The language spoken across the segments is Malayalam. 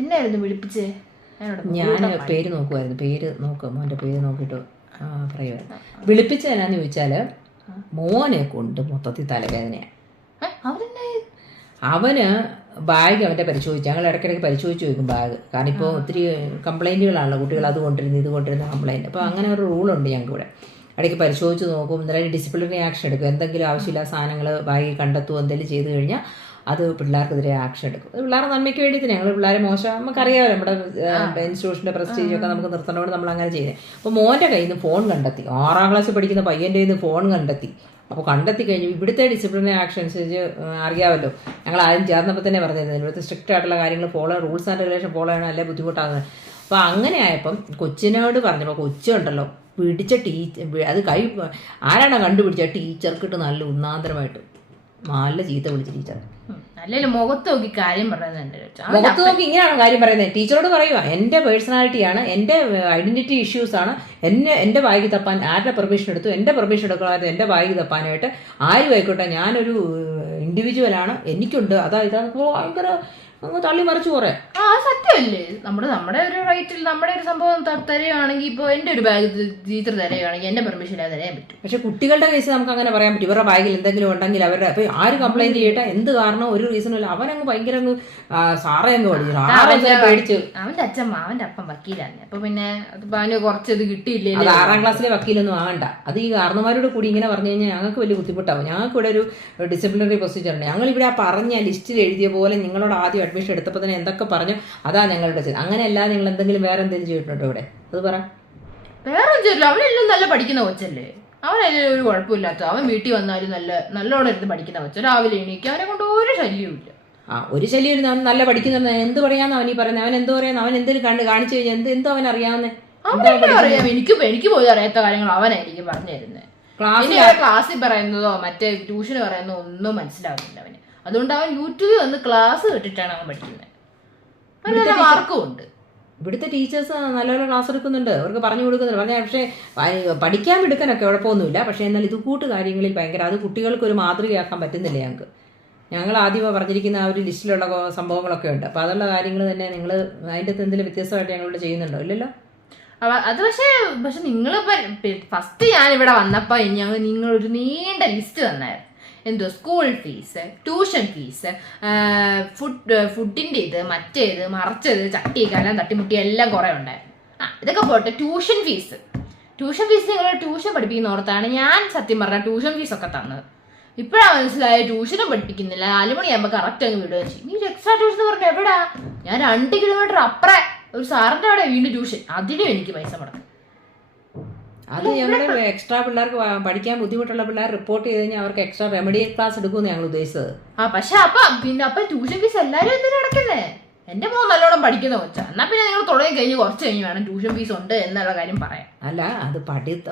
എന്നായിരുന്നു വിളിപ്പിച്ചേ? ഞാൻ പേര് നോക്കുമായിരുന്നു. പേര് നോക്കും, മോൻ്റെ പേര് നോക്കിയിട്ട് പറയുമായിരുന്നു. വിളിപ്പിച്ചതെന്നാന്ന് ചോദിച്ചാൽ മോനെ കൊണ്ട് മൊത്തത്തിൽ തലവേദനയാണ്. അവന് ബാഗ് അവൻ്റെ പരിശോധിച്ചു. ഞങ്ങൾ ഇടയ്ക്കിടയ്ക്ക് പരിശോധിച്ച് ചോദിക്കും ബാഗ്. കാരണം ഇപ്പോൾ ഒത്തിരി കംപ്ലൈൻറ്റുകളാണല്ലോ, കുട്ടികൾ അത് കൊണ്ടിരുന്നു ഇത് കൊണ്ടിരുന്ന കംപ്ലൈൻറ്റ്. അപ്പോൾ അങ്ങനെ ഒരു റൂളുണ്ട് ഞങ്ങൾക്ക് ഇവിടെ. ഇടയ്ക്ക് പരിശോധിച്ച് നോക്കും, എന്തായാലും ഡിസിപ്ലിനറി ആക്ഷൻ എടുക്കും. എന്തെങ്കിലും ആവശ്യമില്ലാത്ത സാധനങ്ങൾ ബാഗിൽ കണ്ടെത്തുമോ എന്തെങ്കിലും ചെയ്ത് കഴിഞ്ഞാൽ അത് പിള്ളേർക്കെതിരെ ആക്ഷൻ എടുക്കും. അത് പിള്ളേരുടെ നന്മയ്ക്ക് വേണ്ടി തന്നെ. ഞങ്ങൾ പിള്ളേരെ മോശം നമുക്കറിയാമല്ലോ, നമ്മുടെ ഇൻസ്റ്റിറ്റ്യൂഷൻ്റെ പ്രസ്റ്റീജൊക്കെ നമുക്ക് നിർത്തേണ്ടതുകൊണ്ട് നമ്മൾ അങ്ങനെ ചെയ്യുന്നത്. അപ്പോൾ മോൻ്റെ കയ്യിൽ നിന്ന് ഫോൺ കണ്ടെത്തി. 6ാം ക്ലാസ്സിൽ പഠിക്കുന്ന പയ്യൻ്റെ കയ്യിൽ നിന്ന് ഫോൺ കണ്ടെത്തി. അപ്പോൾ കണ്ടെത്തി കഴിഞ്ഞു ഇവിടുത്തെ ഡിസിപ്ലിനറി ആക്ഷൻ അനുസരിച്ച് അറിയാമല്ലോ, ഞങ്ങൾ ആദ്യം ചേർന്നപ്പോൾ തന്നെ പറഞ്ഞിരുന്നത് ഇവിടുത്തെ സ്ട്രിക്റ്റ് ആയിട്ടുള്ള കാര്യങ്ങൾ follow, rules and regulation follow ചെയ്യണം, അല്ലേ ബുദ്ധിമുട്ടാകുന്നത്. അപ്പോൾ അങ്ങനെ ആയപ്പം കൊച്ചിനോട് പറഞ്ഞപ്പോൾ കൊച്ചുണ്ടല്ലോ പിടിച്ച അത് ആരാണോ കണ്ടുപിടിച്ച ടീച്ചർക്കിട്ട് നല്ല ഉന്നാന്തരമായിട്ട് നല്ല ചീത്ത വിളിച്ച ടീച്ചർ. അല്ലെങ്കിൽ മുഖത്ത് നോക്കി കാര്യം പറയുന്നത്, മുഖത്ത് നോക്കി ഇങ്ങനെയാണ് കാര്യം പറയുന്നത്. ടീച്ചറോട് പറയുക എൻ്റെ പേഴ്സണാലിറ്റിയാണ്, എൻ്റെ ഐഡന്റിറ്റി ഇഷ്യൂസ് ആണ്, എൻ്റെ ബാഗ് തപ്പാൻ ആരുടെ പെർമിഷൻ എടുത്തു, എൻ്റെ പെർമിഷൻ എടുക്കാതെ എൻ്റെ ബാഗ് തപ്പാനായിട്ട് ആരും ആയിക്കോട്ടെ, ഞാനൊരു ഇൻഡിവിജ്വലാണ്, എനിക്കുണ്ട്, അതായത് ഭയങ്കര അങ്ങ് തള്ളി മറിച്ച് കുറെ. സത്യമല്ലേ? നമ്മുടെ ഒരു റൈറ്റിൽ നമ്മുടെ ഒരു സംഭവം തരുകയാണെങ്കിൽ, ഇപ്പോൾ എൻ്റെ ഒരു ബാഗ് ടീച്ചർ തരുകയാണെങ്കിൽ എൻ്റെ പെർമിഷൻ ഇല്ലാതെ തരാൻ പറ്റും. പക്ഷെ കുട്ടികളുടെ കേസ് നമുക്ക് അങ്ങനെ പറയാൻ പറ്റും. ഇവരുടെ ബാഗിൽ എന്തെങ്കിലും ഉണ്ടെങ്കിൽ അവരുടെ ഇപ്പൊ ആര് കംപ്ലൈന്റ് ചെയ്യട്ടെ, എന്ത് കാരണം ഒരു റീസണും ഇല്ല, അവനങ്ങ് ഭയങ്കര സാറേ അങ്ങ് പേടിച്ചു. അവന്റെ അച്ഛൻ അവന്റെ അപ്പം വക്കീലാണ്. അപ്പൊ പിന്നെ അവന് കുറച്ചത് കിട്ടിയില്ലേ. അത് 6ാം ക്ലാസ്സിലെ വക്കീലൊന്നും ആകണ്ട. അത് ഈ കാരണന്മാരോട് കൂടി ഇങ്ങനെ പറഞ്ഞു കഴിഞ്ഞാൽ ഞങ്ങൾക്ക് വലിയ ബുദ്ധിമുട്ടാവും. ഞങ്ങൾക്ക് ഇവിടെ ഒരു ഡിസിപ്ലിനറി പ്രൊസീജിയർ ഉണ്ട്. ഞങ്ങളിവിടെ ആ പറഞ്ഞ ലിസ്റ്റിൽ എഴുതിയ പോലെ നിങ്ങളോട് ആദ്യം അഡ്മിഷൻ എടുത്തപ്പോൾ തന്നെ എന്തൊക്കെ പറഞ്ഞു അതാ ഞങ്ങളുടെ ചെയ്ത്. അങ്ങനെയല്ല നിങ്ങൾ എന്തെങ്കിലും വേറെ എന്തെങ്കിലും ചെയ്തിട്ടുണ്ടോ ഇവിടെ? അത് പറ. വേറെ ചെയ്തില്ല. അവനെല്ലാം നല്ല പഠിക്കുന്ന കൊച്ചല്ലേ, അവനെല്ലാം ഒരു കുഴപ്പമില്ലാത്ത, അവൻ വീട്ടിൽ വന്നാലും നല്ലോണം ഇരുന്ന് പഠിക്കുന്ന കൊച്ച. രാവിലെ എണീക്കുക, അവനെ കൊണ്ട് ഒരു ശല്യവും ഇല്ല. ഒരു ശല്യം അവൻ നല്ല പഠിക്കുന്ന എന്ത് പറയാന്ന് അവനീ പറയുന്നത്. അവൻ എന്തോ പറയാന്ന്, അവൻ എന്തെങ്കിലും കാണിച്ചു കഴിഞ്ഞാൽ എന്തോ അവൻ അറിയാവുന്നേ. അറിയാം, എനിക്ക് പോയി അറിയാത്ത കാര്യങ്ങൾ അവനായിരിക്കും പറഞ്ഞു തരുന്നത്. ക്ലാസ്സിൽ പറയുന്നതോ മറ്റേ ട്യൂഷന് പറയുന്നതോ ഒന്നും മനസ്സിലാവുന്നില്ല അവന്. അതുകൊണ്ട് അവൻ യൂട്യൂബിൽ വന്ന് ക്ലാസ് കേട്ടിട്ടാണ് അവൻ പഠിക്കുന്നത്. നല്ല മാർക്കും ഉണ്ട്. ഇവിടുത്തെ ടീച്ചേഴ്സ് നല്ലപോലെ ക്ലാസ് എടുക്കുന്നുണ്ട്, അവർക്ക് പറഞ്ഞു കൊടുക്കുന്നുണ്ട്. പറഞ്ഞാൽ പക്ഷേ പഠിക്കാൻ എടുക്കാനൊക്കെ കുഴപ്പമൊന്നുമില്ല. പക്ഷേ എന്നാൽ ഇത് കൂട്ട് കാര്യങ്ങളിൽ ഭയങ്കര, അത് കുട്ടികൾക്ക് ഒരു മാതൃകയാക്കാൻ പറ്റുന്നില്ല ഞങ്ങൾക്ക്. ഞങ്ങൾ ആദ്യമേ പറഞ്ഞിരിക്കുന്ന ആ ഒരു ലിസ്റ്റിലുള്ള സംഭവങ്ങളൊക്കെ ഉണ്ട്. അപ്പോൾ അതുള്ള കാര്യങ്ങൾ തന്നെ നിങ്ങൾ അതിൻ്റെ എന്തെങ്കിലും വ്യത്യസ്തമായിട്ട് ഞങ്ങളോട് ചെയ്യുന്നുണ്ടോ? ഇല്ലല്ലോ. അത് പക്ഷെ നിങ്ങൾ ഫസ്റ്റ് ഞാൻ ഇവിടെ വന്നപ്പോൾ നിങ്ങളൊരു നീണ്ട ലിസ്റ്റ് തന്നായിരുന്നു. എന്തോ സ്കൂൾ ഫീസ്, ട്യൂഷൻ ഫീസ്, ഫുഡിൻ്റെ ഇത്, മറ്റേത് മറിച്ചത്, ചട്ടി കലം തട്ടിമുട്ടി എല്ലാം കുറേ ഉണ്ടായിരുന്നു. ഇതൊക്കെ പോട്ടെ, ട്യൂഷൻ ഫീസ് നിങ്ങൾ ട്യൂഷൻ പഠിപ്പിക്കുന്ന ഓർത്താണ് ഞാൻ സത്യം പറഞ്ഞ ട്യൂഷൻ ഫീസൊക്കെ തന്നത്. ഇപ്പോഴാണ് മനസ്സിലായ ട്യൂഷനും പഠിപ്പിക്കുന്നില്ല, 4 മണിയാകുമ്പോൾ കറക്റ്റ് അങ്ങ് വിടുകയും ചെയ്യും. നീ എക്സ്ട്രാ ട്യൂഷൻ എന്ന് പറഞ്ഞാൽ എവിടാ? ഞാൻ 2 കിലോമീറ്റർ അപ്പുറേ ഒരു സാറിൻ്റെ അവിടെ വീണ്ടും ട്യൂഷൻ, അതിനും എനിക്ക് പൈസ മുടക്കും. അത് ഞങ്ങളുടെ എക്സ്ട്രാ പിള്ളേർക്ക് പഠിക്കാൻ ബുദ്ധിമുട്ടുള്ള പിള്ളേർ റിപ്പോർട്ട് ചെയ്ത് കഴിഞ്ഞാൽ അവർക്ക് എക്സ്ട്രാ റെമഡിയൽ ക്ലാസ് എടുക്കുമെന്ന് ഞങ്ങൾ ഉദ്ദേശിച്ചത്. പക്ഷെ അപ്പൊ ട്യൂഷൻ ഫീസ് എല്ലാവരും എന്തിനാ അടയ്ക്കുന്നേ? എന്റെ മോൻ നല്ലോണം പഠിക്കുന്ന കൊച്ചാ. എന്നാ പിന്നെ നിങ്ങൾ തുടങ്ങി കഴിഞ്ഞ് കുറച്ച് കഴിഞ്ഞ് വേണം ട്യൂഷൻ ഫീസ് ഉണ്ട് എന്നുള്ള കാര്യം പറയാം. അല്ല, അത്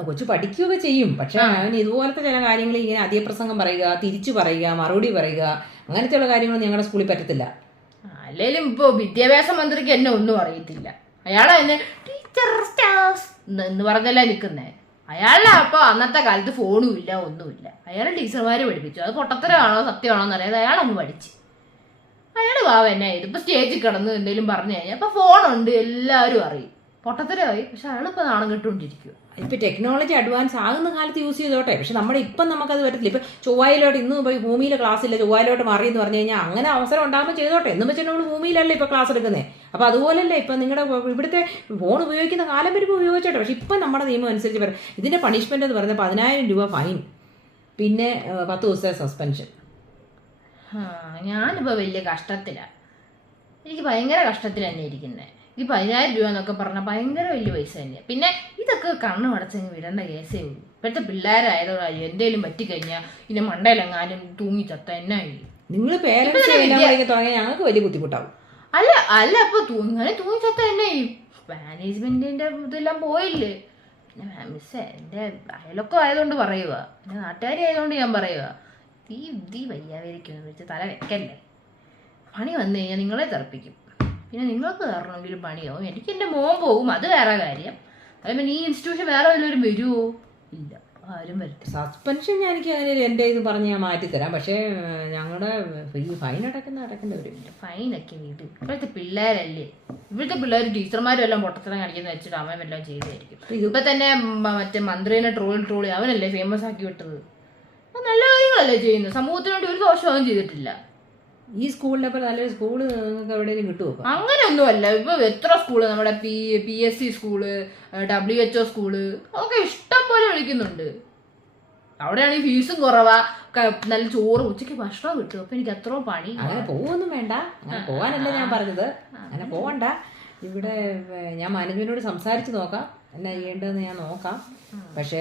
കൊച്ചു പഠിക്കുകയൊക്കെ ചെയ്യും. പക്ഷെ അവന് ഇതുപോലത്തെ ചില കാര്യങ്ങൾ ഇങ്ങനെ അധികപ്രസംഗം പറയുക, തിരിച്ചു പറയുക, മറുപടി പറയുക, അങ്ങനത്തെയുള്ള കാര്യങ്ങളൊന്നും ഞങ്ങളുടെ സ്കൂളിൽ പറ്റത്തില്ല. അല്ലെങ്കിലും ഇപ്പൊ വിദ്യാഭ്യാസ മന്ത്രിക്ക് എന്നെ ഒന്നും അറിയത്തില്ല. അയാളെ എന്നെ ടീച്ചർ സ്റ്റാഫ് എന്ന് പറഞ്ഞല്ലേ നിൽക്കുന്നേ. അയാളുടെ അപ്പൊ അന്നത്തെ കാലത്ത് ഫോണും ഇല്ല, ഒന്നുമില്ല. അയാൾ ടീച്ചർമാരെ പഠിപ്പിച്ചു. അത് പൊട്ടത്തരമാണോ സത്യമാണോ എന്നറിയാതെ അയാളങ്ങ് പഠിച്ച്. അയാൾ എന്നെ ഇതിപ്പോ സ്റ്റേജിൽ കിടന്ന് എന്തെങ്കിലും പറഞ്ഞു കഴിഞ്ഞാൽ അപ്പൊ ഫോണുണ്ട്, എല്ലാവരും അറിയും. പൊട്ടത്തരമായി. പക്ഷെ അയാളിപ്പോ നാണം കെട്ടുകൊണ്ടിരിക്കുക. ഇപ്പം ടെക്നോളജി അഡ്വാൻസ് ആകുന്ന കാലത്ത് യൂസ് ചെയ്തോട്ടെ. പക്ഷെ നമ്മുടെ ഇപ്പം നമുക്കത് പറ്റത്തില്ല. ഇപ്പം ചൊവ്വായിലോട്ട് ഇന്ന് പോയി ഭൂമിയിലെ ക്ലാസ്സില്ല, ചൊവ്വായിലോട്ട് മാറി എന്ന് പറഞ്ഞു കഴിഞ്ഞാൽ അങ്ങനെ അവസരം ഉണ്ടാകുമ്പോൾ ചെയ്തോട്ടെ. എന്നും വെച്ചാൽ നമ്മൾ ഭൂമിയിലല്ലേ ഇപ്പോൾ ക്ലാസ് എടുക്കുന്നത്. അപ്പോൾ അതുപോലല്ലേ ഇപ്പം നിങ്ങളുടെ ഇവിടുത്തെ ഫോൺ ഉപയോഗിക്കുന്ന കാലം വരുമ്പോൾ ഉപയോഗിച്ചോട്ടെ. പക്ഷെ ഇപ്പം നമ്മുടെ നിയമം അനുസരിച്ച് പറയാം, ഇതിൻ്റെ പണിഷ്മെൻ്റ് എന്ന് പറയുന്നത് 10,000 രൂപ ഫൈൻ, പിന്നെ 10 ദിവസത്തെ സസ്പെൻഷൻ. ഞാനിപ്പോൾ വലിയ കഷ്ടത്തിലാണ്. എനിക്ക് ഭയങ്കര കഷ്ടത്തിൽ തന്നെ ഇരിക്കുന്നത്. ഈ 10,000 രൂപ എന്നൊക്കെ പറഞ്ഞാൽ ഭയങ്കര വലിയ പൈസ തന്നെയാണ്. പിന്നെ ഇതൊക്കെ കണ്ണു അടച്ചങ്ങ് വിടേണ്ട കേസേ ഉള്ളൂ. ഇപ്പോഴത്തെ പിള്ളേരായതോ എന്തേലും പറ്റിക്കഴിഞ്ഞാൽ ഇതിന്റെ മണ്ടയിലെങ്ങാനും തൂങ്ങി ചത്ത എന്നാ നിങ്ങൾ പേരൻസ് തുടങ്ങിയാൽ ഞങ്ങൾക്ക് വലിയ ബുദ്ധിമുട്ടാവും. അല്ല അപ്പൊ ഇങ്ങനെ തൂങ്ങി ചത്ത എന്നാ മാനേജ്മെന്റിന്റെ ഇതെല്ലാം പോയില്ലേ. പിന്നെ മിസ്സേ എൻ്റെ അയലൊക്കെ ആയതുകൊണ്ട് പറയുക, എൻ്റെ നാട്ടുകാരി ആയതുകൊണ്ട് ഞാൻ പറയുക, തീ വയ്യാതിരിക്കുമെന്ന് വെച്ച് തല വെക്കല്ലേ. പണി വന്നു കഴിഞ്ഞാൽ നിങ്ങളെ തെറപ്പിക്കും. പിന്നെ നിങ്ങൾക്ക് കയറണമെങ്കിലും പണിയാവും. എനിക്ക് എൻ്റെ മോൻ പോകും, അത് വേറെ കാര്യം. അതേപോലെ ഈ ഇൻസ്റ്റിറ്റ്യൂഷൻ വേറെ വല്ലവരും വരുമോ? ഇല്ല. ആരും വരത്തില്ല. സസ്പെൻഷൻ എനിക്ക് അങ്ങനെ എൻ്റെ ഇത് പറഞ്ഞ് ഞാൻ മാറ്റിത്തരാം. പക്ഷേ ഞങ്ങളുടെ ഈ ഫൈൻ അടയ്ക്കേണ്ടവരുമില്ല. ഫൈനൊക്കെ വീട് ഇപ്പോഴത്തെ പിള്ളേരല്ലേ, ഇവിടുത്തെ പിള്ളേർ ടീച്ചർമാരും എല്ലാം പൊട്ടത്തരം കാണിക്കുന്ന വെച്ചിട്ട് അവൻ വല്ലതും ചെയ്തായിരിക്കും. ഇപ്പൊ തന്നെ മറ്റേ മന്ത്രിനെ ട്രോളി അവനല്ലേ ഫേമസ് ആക്കി വിട്ടത്. നല്ല കാര്യങ്ങളല്ലേ ചെയ്യുന്നത്, സമൂഹത്തിന് വേണ്ടി ഒരു ദോഷം അവൻ ചെയ്തിട്ടില്ല. ഈ സ്കൂളിനപ്പോൾ നല്ലൊരു സ്കൂള് നിങ്ങൾക്ക് എവിടെയെങ്കിലും കിട്ടുമോ? അങ്ങനെയൊന്നുമല്ല. ഇപ്പൊ എത്ര സ്കൂള്, നമ്മുടെ PSC സ്കൂള്, WHO സ്കൂള്, അതൊക്കെ ഇഷ്ടം പോലെ വിളിക്കുന്നുണ്ട്. അവിടെയാണെങ്കിൽ ഫീസും കുറവാ, നല്ല ചോറ് ഉച്ചയ്ക്ക് ഭക്ഷണം കിട്ടും. അപ്പൊ എനിക്ക് എത്രയോ പണി. അങ്ങനെ പോവൊന്നും വേണ്ട, അങ്ങനെ പോകാനല്ല ഞാൻ പറഞ്ഞത്, അങ്ങനെ പോവണ്ട. ഇവിടെ ഞാൻ മാനേജ്മെന്റിനോട് സംസാരിച്ച് നോക്കാം എന്നാ ചെയ്യേണ്ടതെന്ന് ഞാൻ നോക്കാം. പക്ഷേ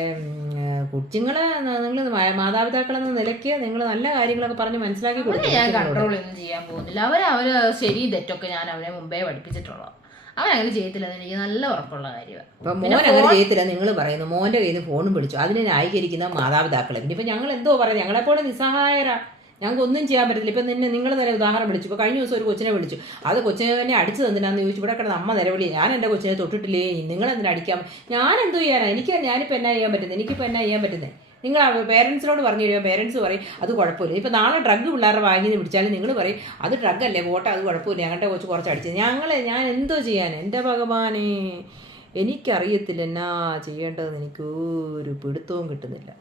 കൊച്ചുങ്ങളെ നിങ്ങൾ മാതാപിതാക്കളെന്ന നിലയ്ക്ക് നിങ്ങൾ നല്ല കാര്യങ്ങളൊക്കെ പറഞ്ഞ് മനസ്സിലാക്കി കൊടുക്കും. ഞാൻ കൺട്രോൾ ഒന്നും ചെയ്യാൻ പോകുന്നില്ല. അവര് ശരിയും തെറ്റൊക്കെ ഞാൻ അവനെ മുമ്പേ പഠിപ്പിച്ചിട്ടുള്ളൂ. അവൻ അങ്ങനെ ചെയ്യത്തില്ലെന്ന് എനിക്ക് നല്ല ഉറപ്പുള്ള കാര്യമാണ്. ഇപ്പം മോൻ അങ്ങനെ ചെയ്യത്തില്ല നിങ്ങൾ പറയുന്നു. മോൻ്റെ കയ്യിൽ നിന്ന് ഫോണും പിടിച്ചു, അതിനെ ന്യായീകരിക്കുന്ന മാതാപിതാക്കളെ. പിന്നെ ഇപ്പം ഞങ്ങൾ എന്തോ പറയുന്നത്, ഞങ്ങളെപ്പോലെ നിസ്സഹായരാ, ഞങ്ങൾക്ക് ഒന്നും ചെയ്യാൻ പറ്റത്തില്ല. ഇപ്പം നിങ്ങൾ തന്നെ ഉദാഹരണം വിളിച്ചു. ഇപ്പോൾ കഴിഞ്ഞ ദിവസം ഒരു കൊച്ചിനെ വിളിച്ചു, അത് കൊച്ചിനെ തന്നെ അടിച്ചു തന്നിട്ടാന്ന് ചോദിച്ചു. ഇവിടെ കിടന്ന് അമ്മ നിലവിളി, ഞാൻ എൻ്റെ കൊച്ചിനെ തൊട്ടിട്ടില്ലേ, നിങ്ങളെന്തിനാ അടിക്കാം? ഞാൻ എന്തോ ചെയ്യാനാ, ഞാനിപ്പോൾ എന്നാ ചെയ്യാൻ പറ്റുന്നത്, എനിക്കിപ്പോൾ എന്നാ ചെയ്യാൻ പറ്റുന്നത്? നിങ്ങൾ പേരൻസിനോട് പറഞ്ഞു കഴിയുമ്പോൾ പേരൻസ് പറയും അത് കുഴപ്പമില്ല. ഇപ്പോൾ നാളെ ഡ്രഗ് പിള്ളേരുടെ വാങ്ങി പിടിച്ചാലും നിങ്ങൾ പറയും അത് ഡ്രഗല്ലേ, പോട്ടെ, അത് കുഴപ്പമില്ല, ഞങ്ങളുടെ കൊച്ച് കുറച്ച് അടിച്ചത്. ഞാൻ എന്തോ ചെയ്യാൻ? എൻ്റെ ഭഗവാനെ, എനിക്കറിയത്തില്ല എന്നാ ചെയ്യേണ്ടതെന്ന്, എനിക്കൊരു പിടുത്തവും കിട്ടുന്നില്ല.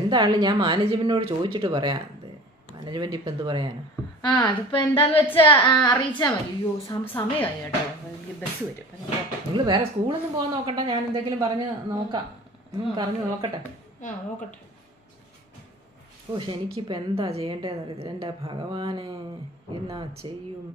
എന്താണെങ്കിലും ഞാൻ മാനേജ്മെന്റിനോട് ചോദിച്ചിട്ട് പറയാം. മാനേജ്മെന്റ് ഇപ്പം എന്ത് പറയാനാ? അതിപ്പോ എന്താന്ന് വെച്ചാ അറിയിച്ചാൽ മതി. അയ്യോ സമയമായി കേട്ടോ, ബസ് വരും. നിങ്ങൾ വേറെ സ്കൂളൊന്നും പോകാൻ നോക്കട്ടെ, ഞാൻ എന്തെങ്കിലും പറഞ്ഞ് നോക്കാം, പറഞ്ഞു നോക്കട്ടെ. നോക്കട്ടെ. പക്ഷെ എനിക്കിപ്പോൾ എന്താ ചെയ്യേണ്ടതെന്ന് അറിയത്തില്ല. എൻ്റെ ഭഗവാനെ, എന്നാ ചെയ്യും?